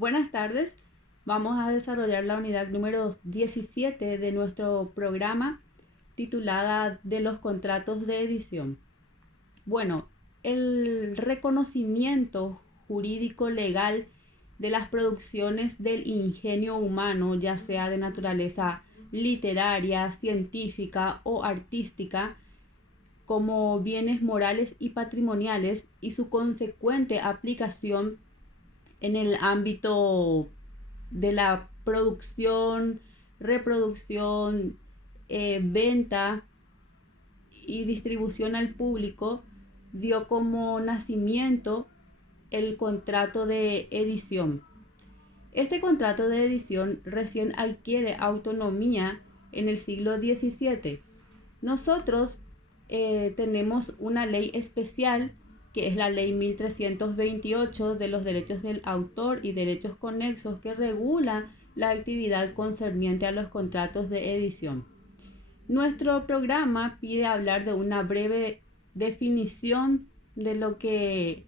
Buenas tardes. Vamos a desarrollar la unidad número 17 de nuestro programa titulada de los contratos de edición. Bueno, el reconocimiento jurídico legal de las producciones del ingenio humano, ya sea de naturaleza literaria, científica o artística, como bienes morales y patrimoniales y su consecuente aplicación en el ámbito de la producción, reproducción, venta y distribución al público, dio como nacimiento el contrato de edición. Este contrato de edición recién adquiere autonomía en el siglo XVII. Nosotros tenemos una ley especial que es la ley 1328 de los derechos del autor y derechos conexos que regula la actividad concerniente a los contratos de edición. Nuestro programa pide hablar de una breve definición de lo que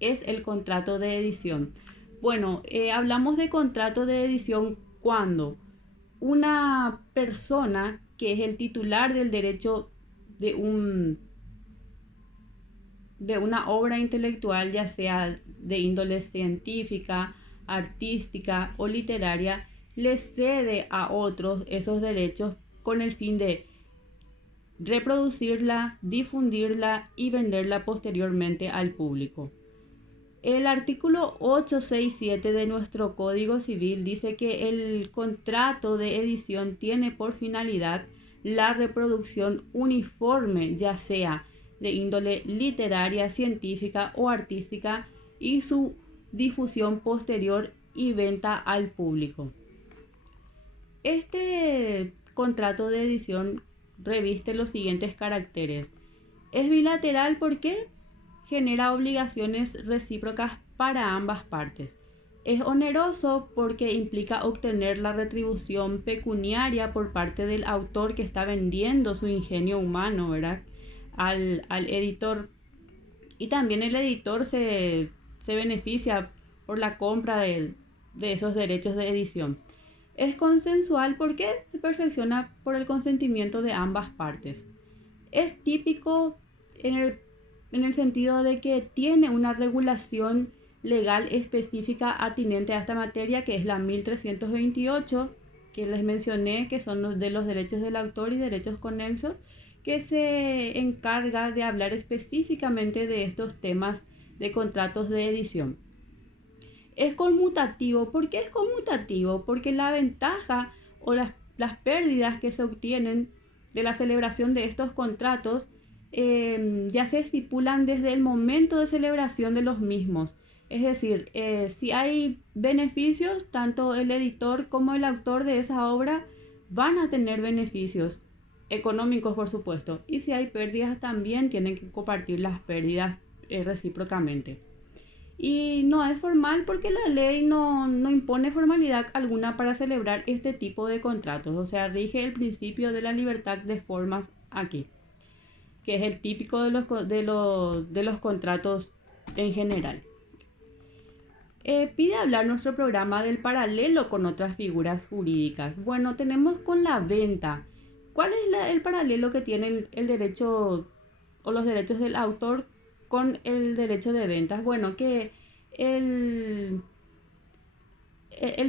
es el contrato de edición. Bueno, hablamos de contrato de edición cuando una persona que es el titular del derecho de una obra intelectual, ya sea de índole científica, artística o literaria, le cede a otros esos derechos con el fin de reproducirla, difundirla y venderla posteriormente al público. El artículo 867 de nuestro Código Civil dice que el contrato de edición tiene por finalidad la reproducción uniforme, ya sea de índole literaria, científica o artística, y su difusión posterior y venta al público. Este contrato de edición reviste los siguientes caracteres. Es bilateral porque genera obligaciones recíprocas para ambas partes. Es oneroso porque implica obtener la retribución pecuniaria por parte del autor que está vendiendo su ingenio humano, ¿verdad?, al editor. Y también el editor se beneficia por la compra de esos derechos de edición. Es consensual porque se perfecciona por el consentimiento de ambas partes. Es típico en el sentido de que tiene una regulación legal específica atinente a esta materia, que es la 1328, que les mencioné, que son los de los derechos del autor y derechos conexos, que se encarga de hablar específicamente de estos temas de contratos de edición. Es conmutativo. ¿Por qué es conmutativo? Porque la ventaja o las pérdidas que se obtienen de la celebración de estos contratos ya se estipulan desde el momento de celebración de los mismos. Es decir, si hay beneficios, tanto el editor como el autor de esa obra van a tener beneficios económicos, por supuesto. Y si hay pérdidas, también tienen que compartir las pérdidas recíprocamente. Y no es formal porque la ley no impone formalidad alguna para celebrar este tipo de contratos. O sea, rige el principio de la libertad de formas aquí, que es el típico de los contratos en general. Pide hablar nuestro programa del paralelo con otras figuras jurídicas. Bueno, tenemos con la venta. ¿Cuál es el paralelo que tiene el derecho o los derechos del autor con el derecho de ventas? Bueno, que el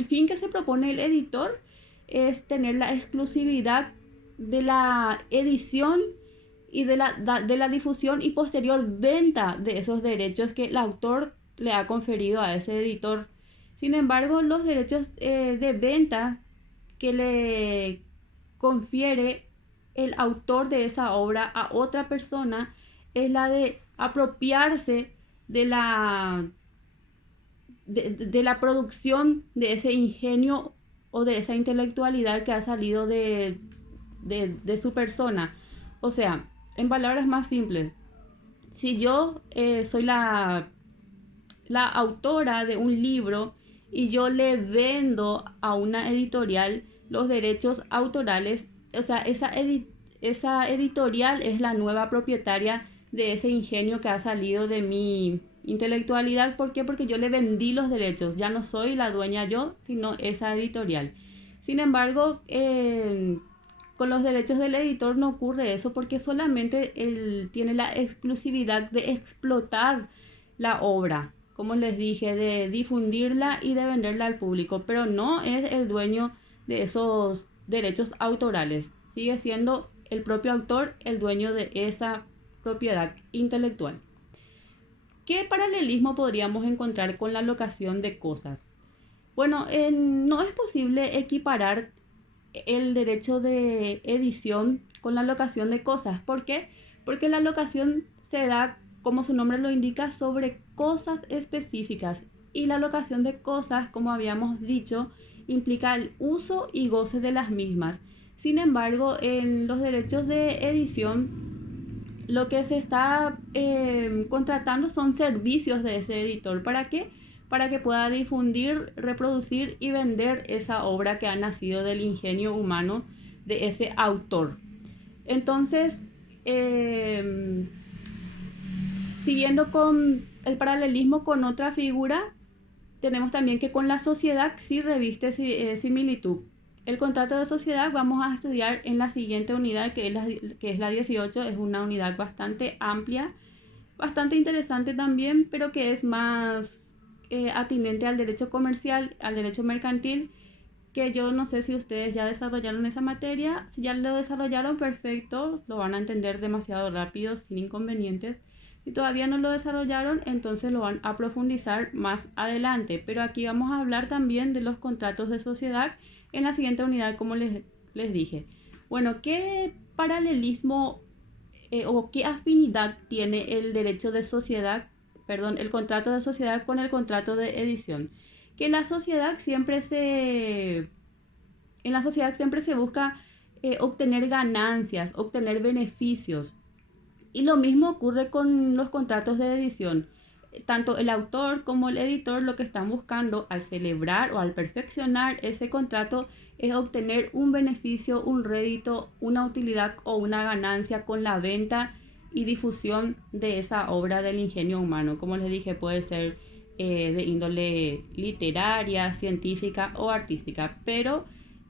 fin que se propone el editor es tener la exclusividad de la edición y de la difusión y posterior venta de esos derechos que el autor le ha conferido a ese editor. Sin embargo, los derechos de venta que le confiere el autor de esa obra a otra persona es la de apropiarse de la producción de ese ingenio o de esa intelectualidad que ha salido de su persona. O sea, en palabras más simples, si yo soy la autora de un libro y yo le vendo a una editorial los derechos autorales, o sea, esa editorial es la nueva propietaria de ese ingenio que ha salido de intelectualidad. ¿Por qué? Porque yo le vendí los derechos, ya no soy la dueña yo, sino esa editorial. Sin embargo, con los derechos del editor no ocurre eso, porque solamente él tiene la exclusividad de explotar la obra, como les dije, de difundirla y de venderla al público, pero no es el dueño de esos derechos autorales. Sigue siendo el propio autor el dueño de esa propiedad intelectual. ¿Qué paralelismo podríamos encontrar con la locación de cosas? Bueno, no es posible equiparar el derecho de edición con la locación de cosas. ¿Por qué? Porque la locación se da, como su nombre lo indica, sobre cosas específicas. Y la locación de cosas, como habíamos dicho, implica el uso y goce de las mismas. Sin embargo, en los derechos de edición, lo que se está contratando son servicios de ese editor. ¿Para qué? Para que pueda difundir, reproducir y vender esa obra que ha nacido del ingenio humano de ese autor. Entonces, siguiendo con el paralelismo con otra figura, tenemos también que con la sociedad sí reviste similitud. El contrato de sociedad vamos a estudiar en la siguiente unidad, que es la 18. Es una unidad bastante amplia, bastante interesante también, pero que es más atinente al derecho comercial, al derecho mercantil, que yo no sé si ustedes ya desarrollaron esa materia. Si ya lo desarrollaron, perfecto, lo van a entender demasiado rápido, sin inconvenientes. Si todavía no lo desarrollaron, entonces lo van a profundizar más adelante. Pero aquí vamos a hablar también de los contratos de sociedad en la siguiente unidad, como les dije. Bueno, ¿qué paralelismo o qué afinidad tiene el derecho de sociedad, perdón, el contrato de sociedad con el contrato de edición? Que en la sociedad siempre se busca obtener ganancias, obtener beneficios. Y lo mismo ocurre con los contratos de edición. Tanto el autor como el editor lo que están buscando al celebrar o al perfeccionar ese contrato es obtener un beneficio, un rédito, una utilidad o una ganancia con la venta y difusión de esa obra del ingenio humano. Como les dije, puede ser de índole literaria, científica o artística. Pero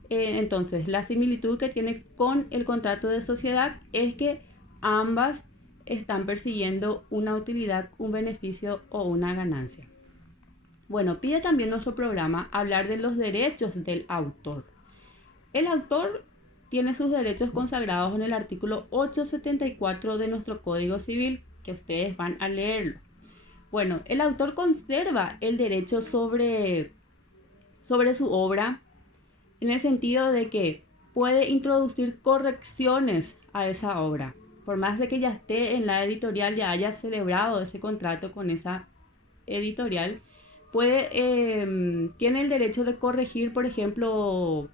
entonces la similitud que tiene con el contrato de sociedad es que ambas están persiguiendo una utilidad, un beneficio o una ganancia. Bueno, pide también nuestro programa hablar de los derechos del autor. El autor tiene sus derechos consagrados en el artículo 874 de nuestro Código Civil, que ustedes van a leerlo. Bueno, el autor conserva el derecho sobre su obra, en el sentido de que puede introducir correcciones a esa obra. Por más de que ya esté en la editorial, ya haya celebrado ese contrato con esa editorial, tiene el derecho de corregir, por ejemplo,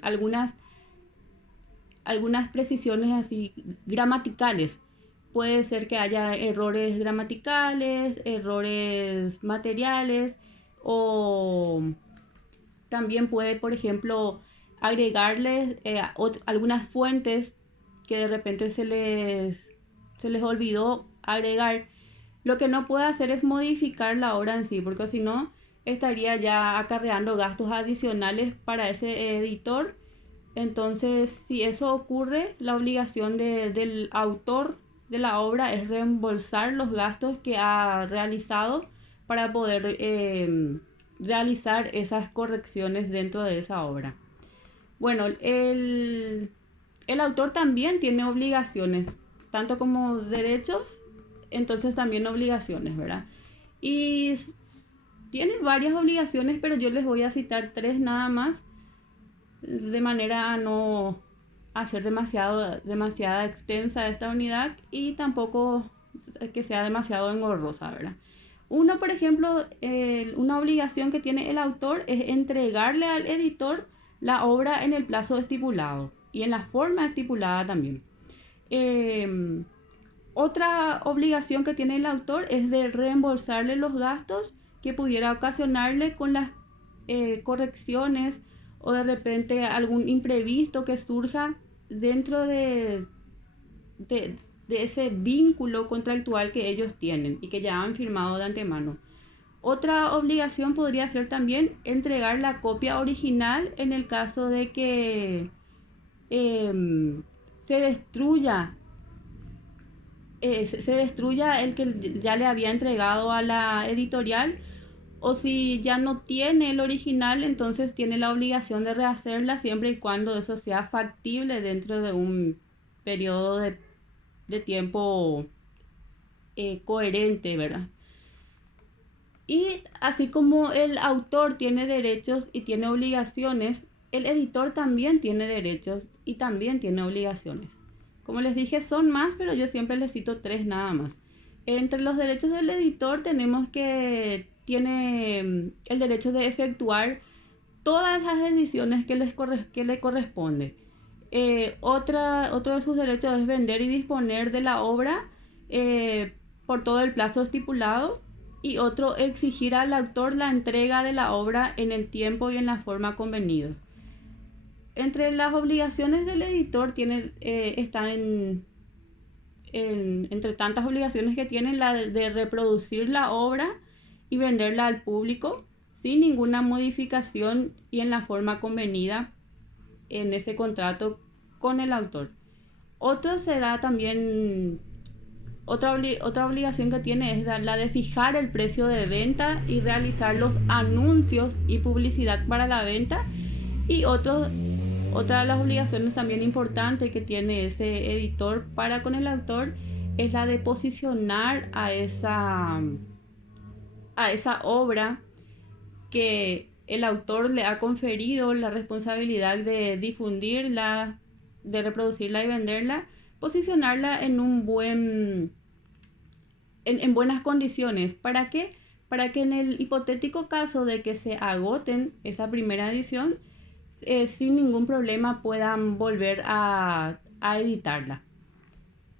algunas precisiones así gramaticales. Puede ser que haya errores gramaticales, errores materiales, o también puede, por ejemplo, agregarles algunas fuentes que de repente se les olvidó agregar. Lo que no puede hacer es modificar la obra en sí, porque si no estaría ya acarreando gastos adicionales para ese editor. Entonces, si eso ocurre, la obligación del autor de la obra es reembolsar los gastos que ha realizado para poder realizar esas correcciones dentro de esa obra. Bueno, el autor también tiene obligaciones, tanto como derechos, entonces también obligaciones, ¿verdad? Y tiene varias obligaciones, pero yo les voy a citar 3 nada más, de manera a no hacer demasiada extensa esta unidad y tampoco que sea demasiado engorrosa, ¿verdad? Uno, por ejemplo, una obligación que tiene el autor es entregarle al editor la obra en el plazo estipulado y en la forma estipulada también. Otra obligación que tiene el autor es de reembolsarle los gastos que pudiera ocasionarle con las correcciones o de repente algún imprevisto que surja dentro de de ese vínculo contractual que ellos tienen y que ya han firmado de antemano. Otra obligación podría ser también entregar la copia original en el caso de que se destruya se destruya el que ya le había entregado a la editorial, o si ya no tiene el original, entonces tiene la obligación de rehacerla siempre y cuando eso sea factible dentro de un periodo de tiempo coherente, ¿verdad? Y así como el autor tiene derechos y tiene obligaciones, el editor también tiene derechos y también tiene obligaciones. Como les dije, son más, pero yo siempre les cito 3 nada más. Entre los derechos del editor tenemos que tiene el derecho de efectuar todas las ediciones que le corresponde. Otro de sus derechos es vender y disponer de la obra por todo el plazo estipulado, y otro, exigir al autor la entrega de la obra en el tiempo y en la forma convenido. Entre las obligaciones del editor están entre tantas obligaciones que tienen, la de reproducir la obra y venderla al público sin ninguna modificación y en la forma convenida en ese contrato con el autor. Otro será también otra obligación que tiene es la de fijar el precio de venta y realizar los anuncios y publicidad para la venta. Y otra de las obligaciones también importantes que tiene ese editor para con el autor es la de posicionar a esa obra que el autor le ha conferido la responsabilidad de difundirla, de reproducirla y venderla, posicionarla en buenas condiciones. ¿Para qué? Para que en el hipotético caso de que se agoten esa primera edición, sin ningún problema puedan volver a editarla.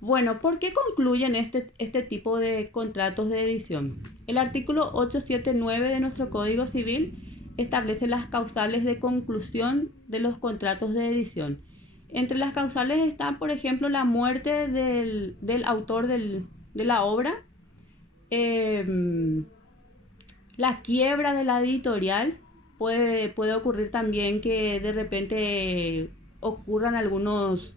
Bueno, ¿por qué concluyen este tipo de contratos de edición? El artículo 879 de nuestro Código Civil establece las causales de conclusión de los contratos de edición. Entre las causales están, por ejemplo, la muerte del autor de la obra, la quiebra de la editorial. Puede ocurrir también que de repente ocurran algunas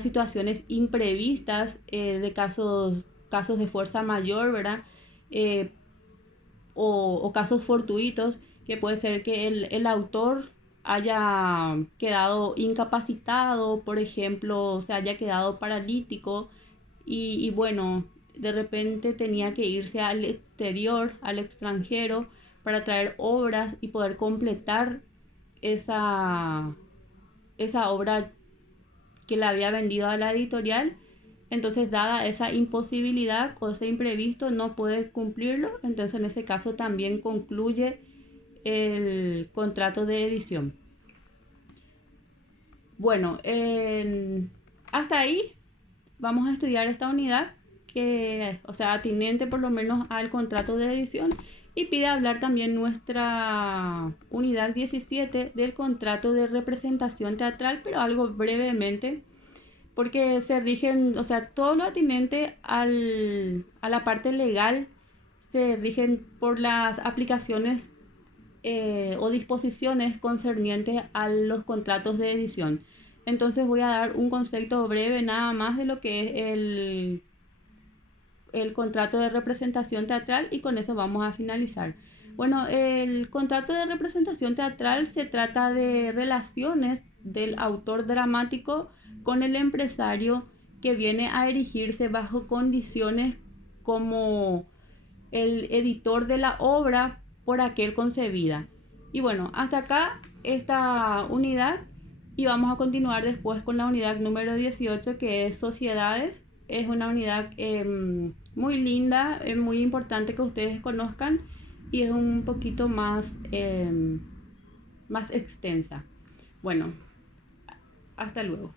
situaciones imprevistas de casos de fuerza mayor, ¿verdad? O casos fortuitos, que puede ser que el autor haya quedado incapacitado, por ejemplo, se haya quedado paralítico y bueno, de repente tenía que irse al exterior, al extranjero, para traer obras y poder completar esa obra que le había vendido a la editorial. Entonces, dada esa imposibilidad o ese imprevisto, no puede cumplirlo. Entonces, en ese caso también concluye el contrato de edición. Bueno, hasta ahí vamos a estudiar esta unidad, atinente por lo menos al contrato de edición, y pide hablar también nuestra unidad 17 del contrato de representación teatral, pero algo brevemente, porque se rigen, todo lo atinente a la parte legal se rigen por las aplicaciones o disposiciones concernientes a los contratos de edición. Entonces voy a dar un concepto breve nada más de lo que es el contrato de representación teatral, y con eso vamos a finalizar. Bueno, el contrato de representación teatral se trata de relaciones del autor dramático con el empresario que viene a erigirse bajo condiciones como el editor de la obra por aquel concebida. Y bueno, hasta acá esta unidad, y vamos a continuar después con la unidad número 18, que es sociedades. Es una unidad muy linda, es muy importante que ustedes conozcan, y es un poquito más extensa. Bueno, hasta luego.